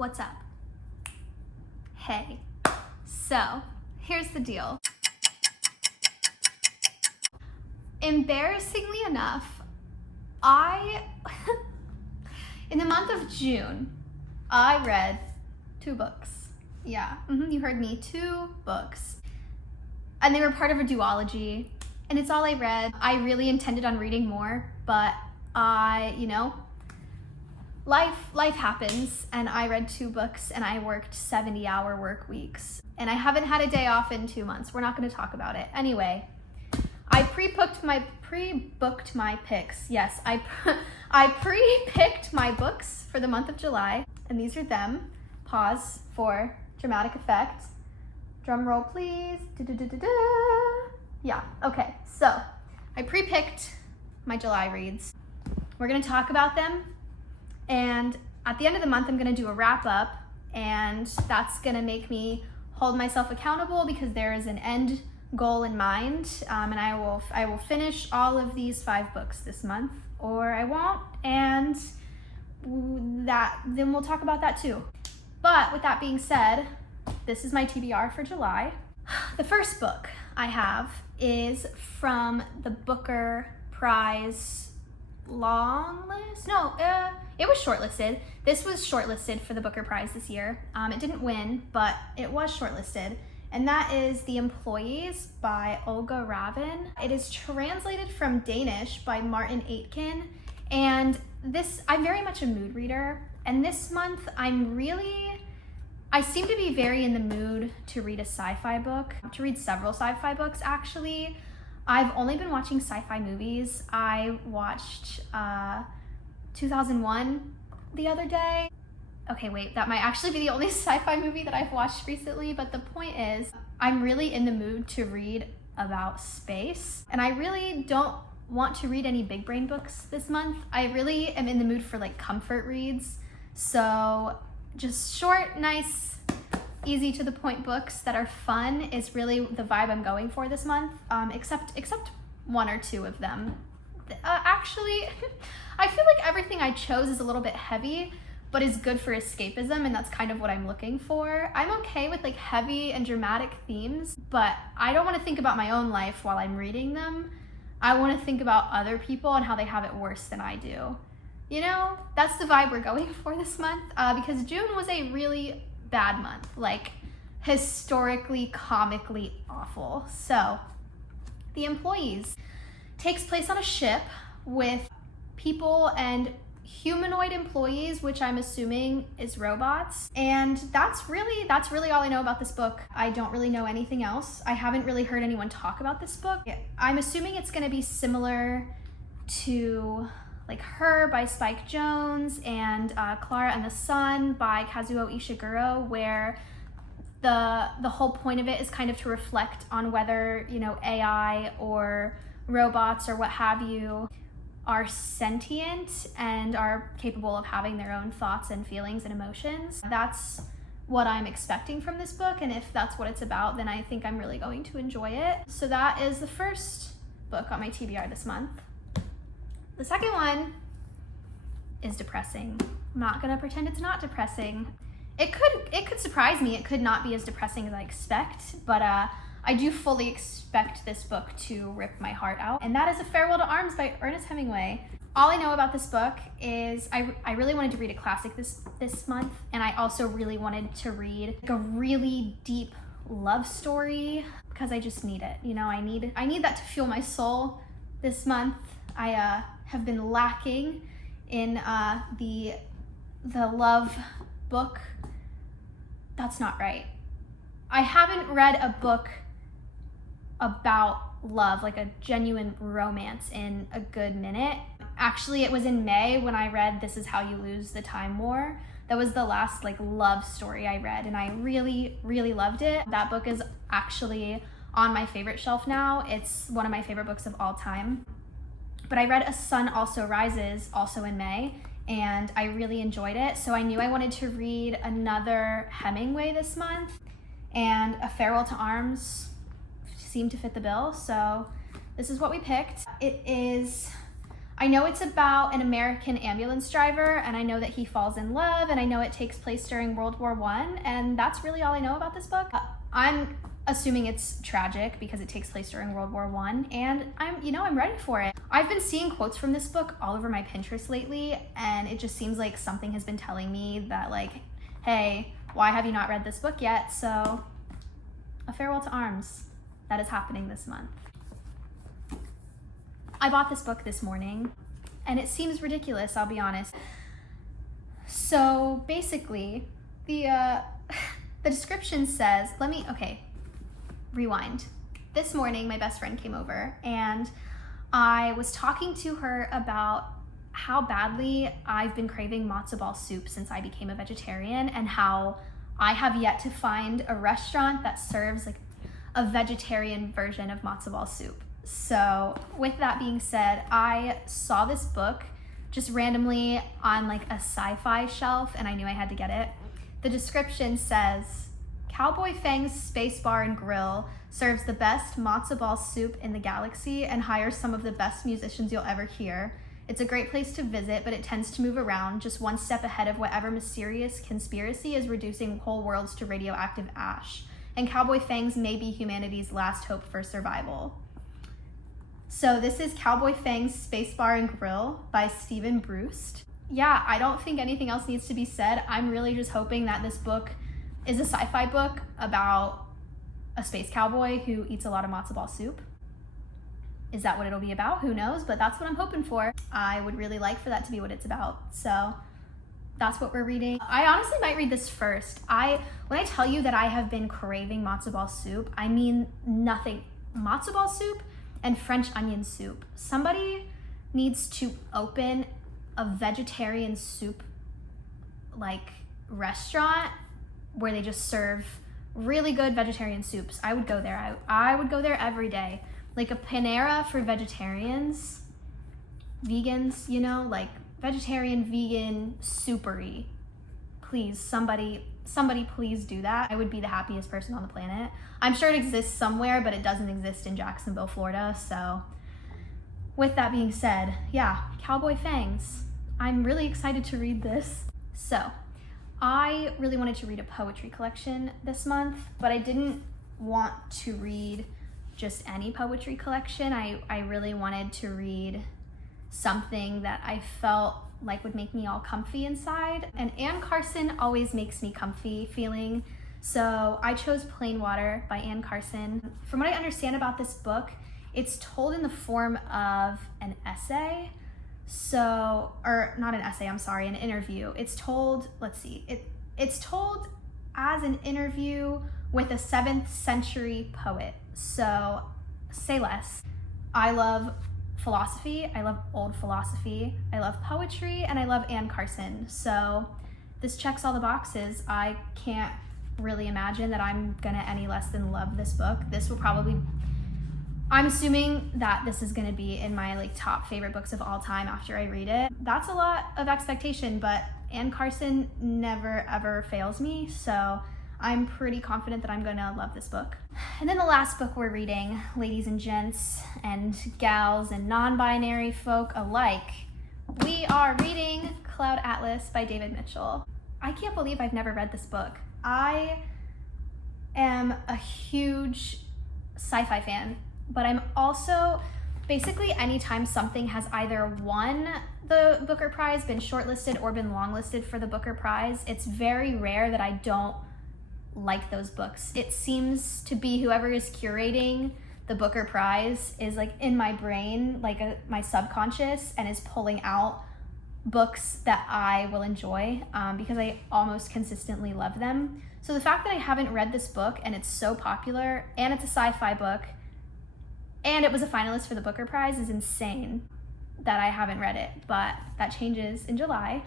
What's up? Hey. So, here's the deal. Embarrassingly enough, in the month of June, I read 2 books. Yeah, you heard me, 2 books. And they were part of a duology, and it's all I read. I really intended on reading more, but life happens, and I read 2 books, and I worked 70-hour work weeks, and I haven't had a day off in 2 months. We're not going to talk about it. Anyway, I pre-booked my picks. Yes, I pre-picked my books for the month of July, and these are them. Pause for dramatic effect. Drum roll, please. Yeah, okay, so I pre-picked my July reads. We're going to talk about them, and at the end of the month, I'm going to do a wrap-up, and that's going to make me hold myself accountable because there is an end goal in mind, and I will finish all of these 5 books this month, or I won't, and then we'll talk about that too. But with that being said, this is my TBR for July. The first book I have is from the Booker Prize long list. No, it was shortlisted. This was shortlisted for the Booker Prize this year. It didn't win, but it was shortlisted. And that is The Employees by Olga Ravn. It is translated from Danish by Martin Aitken. And I'm very much a mood reader. And this month, I seem to be very in the mood to read a sci-fi book, to read several sci-fi books, actually. I've only been watching sci-fi movies. I watched 2001 the other day. Okay, wait, that might actually be the only sci-fi movie that I've watched recently, but the point is, I'm really in the mood to read about space, and I really don't want to read any big brain books this month. I really am in the mood for like comfort reads, so just short, nice, easy to the point books that are fun is really the vibe I'm going for this month, except 1 or 2 of them. Actually, I feel like everything I chose is a little bit heavy, but is good for escapism, and that's kind of what I'm looking for. I'm okay with like heavy and dramatic themes, but I don't want to think about my own life while I'm reading them. I want to think about other people and how they have it worse than I do. You know, that's the vibe we're going for this month, because June was a really bad month, like historically, comically awful. So, The Employees takes place on a ship with people and humanoid employees, which I'm assuming is robots. And that's really all I know about this book. I don't really know anything else. I haven't really heard anyone talk about this book. I'm assuming it's going to be similar to like Her by Spike Jonze and Clara and the Sun by Kazuo Ishiguro, where the whole point of it is kind of to reflect on whether, AI or robots or what have you are sentient and are capable of having their own thoughts and feelings and emotions. That's what I'm expecting from this book, and if that's what it's about, then I think I'm really going to enjoy it. So that is the first book on my TBR this month. The second one is depressing. I'm not gonna pretend it's not depressing. It could surprise me. It could not be as depressing as I expect, but I do fully expect this book to rip my heart out, and that is A Farewell to Arms by Ernest Hemingway. All I know about this book is I really wanted to read a classic this month, and I also really wanted to read like a really deep love story because I just need it. I need that to fuel my soul this month. I have been lacking in the love book. That's not right. I haven't read a book about love, like a genuine romance, in a good minute. Actually, it was in May when I read This Is How You Lose the Time War. That was the last like love story I read, and I really, really loved it. That book is actually on my favorite shelf now. It's one of my favorite books of all time. But I read A Sun Also Rises also in May, and I really enjoyed it. So I knew I wanted to read another Hemingway this month, and A Farewell to Arms seemed to fit the bill, so this is what we picked. I know it's about an American ambulance driver, and I know that he falls in love, and I know it takes place during World War I, and that's really all I know about this book. I'm assuming it's tragic because it takes place during World War I, and I'm ready for it. I've been seeing quotes from this book all over my Pinterest lately, and it just seems like something has been telling me that, like, hey, why have you not read this book yet? So, A Farewell to Arms, that is happening this month. I bought this book this morning, and it seems ridiculous, I'll be honest. So basically, the description says, rewind. This morning, my best friend came over, and I was talking to her about how badly I've been craving matzo ball soup since I became a vegetarian, and how I have yet to find a restaurant that serves like a vegetarian version of matzo ball soup. So with that being said, I saw this book just randomly on like a sci-fi shelf, and I knew I had to get it. The description says, Cowboy Fang's Space Bar and Grill serves the best matzo ball soup in the galaxy and hires some of the best musicians you'll ever hear. It's a great place to visit, but it tends to move around, just one step ahead of whatever mysterious conspiracy is reducing whole worlds to radioactive ash. And Cowboy Fang's may be humanity's last hope for survival. So this is Cowboy Fang's Space Bar and Grill by Stephen Brust. Yeah, I don't think anything else needs to be said. I'm really just hoping that this book is a sci-fi book about a space cowboy who eats a lot of matzo ball soup. Is that what it'll be about? Who knows? But that's what I'm hoping for. I would really like for that to be what it's about. So that's what we're reading. I honestly might read this first. When I tell you that I have been craving matzo ball soup, I mean nothing. Matzo ball soup and French onion soup. Somebody needs to open a vegetarian soup like restaurant where they just serve really good vegetarian soups. I would go there. I would go there every day. Like a Panera for vegetarians, vegans, like vegetarian, vegan, soupery. Please, somebody please do that. I would be the happiest person on the planet. I'm sure it exists somewhere, but it doesn't exist in Jacksonville, Florida. So with that being said, yeah, Cowboy Fangs. I'm really excited to read this. So I really wanted to read a poetry collection this month, but I didn't want to read just any poetry collection. I really wanted to read something that I felt like would make me all comfy inside. And Anne Carson always makes me comfy feeling. So I chose Plain Water by Anne Carson. From what I understand about this book, it's told in the form of an essay. Or not an essay, I'm sorry, an interview. It's told, it's told as an interview with a 7th century poet. So say less. I love philosophy, I love old philosophy, I love poetry, and I love Anne Carson. So this checks all the boxes. I can't really imagine that I'm gonna any less than love this book. I'm assuming that this is gonna be in my top favorite books of all time after I read it. That's a lot of expectation, but Anne Carson never ever fails me, so I'm pretty confident that I'm gonna love this book. And then the last book we're reading, ladies and gents and gals and non-binary folk alike, we are reading Cloud Atlas by David Mitchell. I can't believe I've never read this book. I am a huge sci-fi fan, but I'm also basically anytime something has either won the Booker Prize, been shortlisted, or been longlisted for the Booker Prize, it's very rare that I don't like those books. It seems to be whoever is curating the Booker Prize is in my brain, my subconscious, and is pulling out books that I will enjoy because I almost consistently love them. So the fact that I haven't read this book and it's so popular and it's a sci-fi book and it was a finalist for the Booker Prize is insane that I haven't read it, but that changes in July.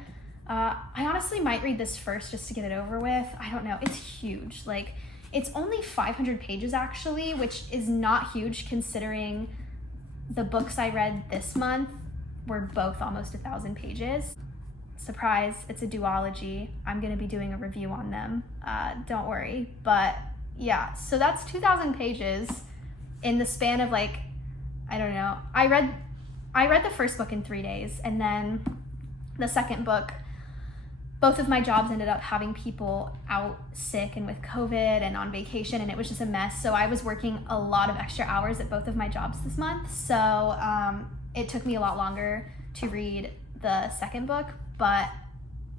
I honestly might read this first just to get it over with. I don't know, it's huge. It's only 500 pages actually, which is not huge considering the books I read this month were both almost 1,000 pages. Surprise, it's a duology. I'm gonna be doing a review on them, don't worry. But yeah, so that's 2,000 pages in the span of I don't know. I read I read the first book in 3 days, and then the second book, both of my jobs ended up having people out sick and with COVID and on vacation, and it was just a mess. So I was working a lot of extra hours at both of my jobs this month. So it took me a lot longer to read the second book, but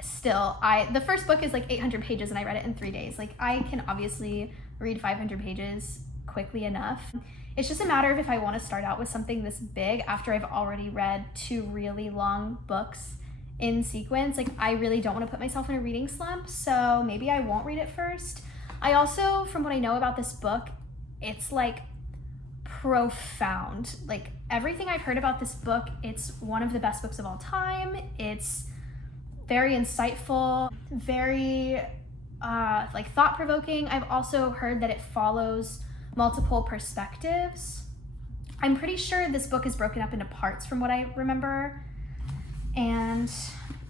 still, the first book is like 800 pages and I read it in 3 days. Like, I can obviously read 500 pages quickly enough. It's just a matter of if I want to start out with something this big after I've already read 2 really long books in sequence. Like, I really don't want to put myself in a reading slump, so maybe I won't read it first. I also, from what I know about this book, it's like profound. Like, everything I've heard about this book, it's one of the best books of all time. It's very insightful, very like thought-provoking. I've also heard that it follows multiple perspectives. I'm pretty sure this book is broken up into parts from what I remember. And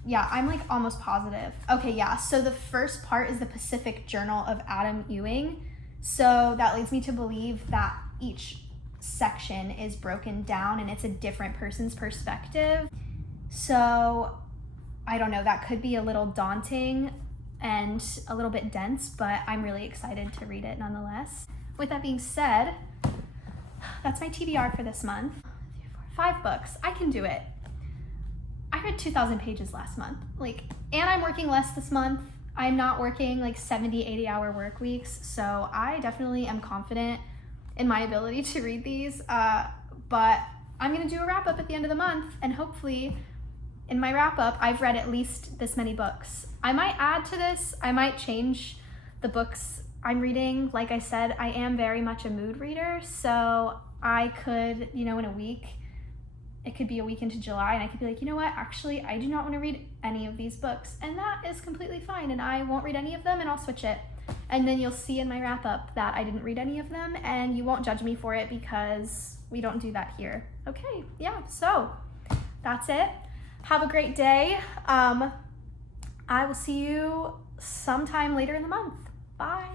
yeah, I'm like almost positive. Okay, yeah, so the first part is the Pacific Journal of Adam Ewing. So that leads me to believe that each section is broken down and it's a different person's perspective. So I don't know, that could be a little daunting and a little bit dense, but I'm really excited to read it nonetheless. With that being said, that's my TBR for this month. 5 books, I can do it. I read 2,000 pages last month, and I'm working less this month. I'm not working like 70, 80-hour work weeks, so I definitely am confident in my ability to read these, but I'm gonna do a wrap up at the end of the month, and hopefully in my wrap up, I've read at least this many books. I might add to this, I might change the books I'm reading. Like I said, I am very much a mood reader, so I could, in a week, it could be a week into July, and I could be like, you know what, actually, I do not want to read any of these books, and that is completely fine, and I won't read any of them, and I'll switch it. And then you'll see in my wrap up that I didn't read any of them, and you won't judge me for it because we don't do that here. Okay, yeah, so that's it. Have a great day. I will see you sometime later in the month. Bye.